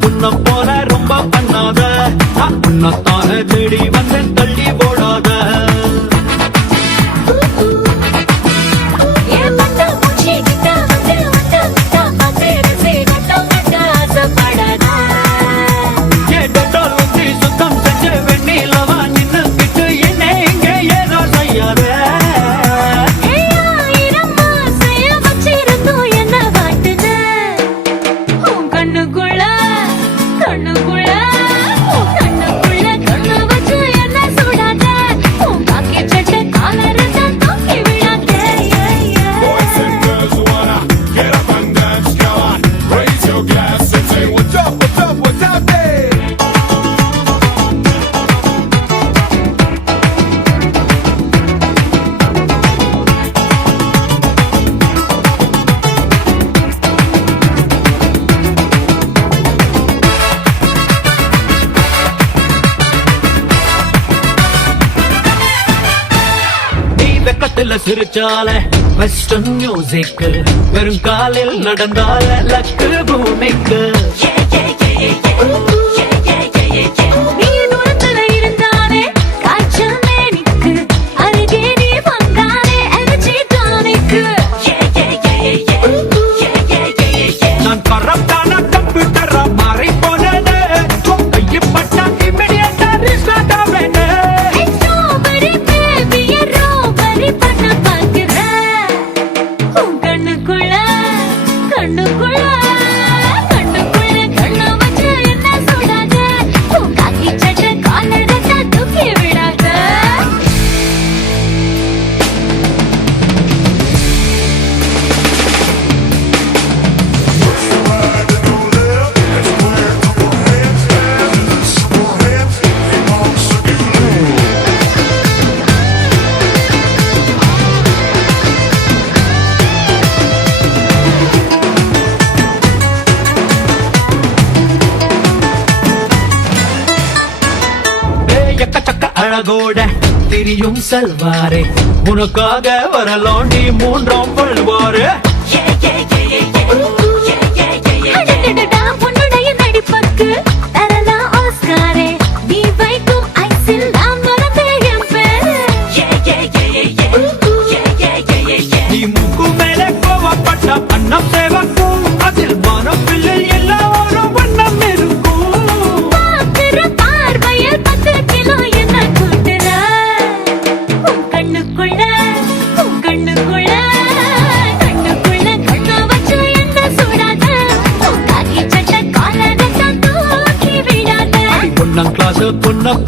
புண்ணம் போல ரொம்ப பண்ணாத புண்ணத்தான தேடி வந்து தள்ளி போடாத சுத்தம் செஞ்ச வெண்ணிலவா நின்று கிட்டு என்ன இங்க ஏதோ செய்யாத சிரிச்சால வெஸ்டர்ன் மியூசிக் வெறும் காலில் நடந்தால லக்கு பூமிக்கு நான் கரப்டான கம்ப்யூட்டரா மாறி போனது கைப்பட்டா இமிடியேட்டா ரீஸ்டார்ட் ஆவேன் அழகோட திரியும் செல்வாரே உனக்காக வரலோண்டி மூன்றாம் பல்வாரு உன்னுடைய நடிப்பக்கு தரலாம் ஆஸ்காரே நீ வைக்கும் ஐசில் நான் மறந்தேன் நீ மூக்கு மேலே கோவப்பட்ட அன்னம் சேவக்கும் அதில் மனம் பிள்ளை எல்லாரும் வண்ணம் இருக்கும் கிளாஸ் பொண்ண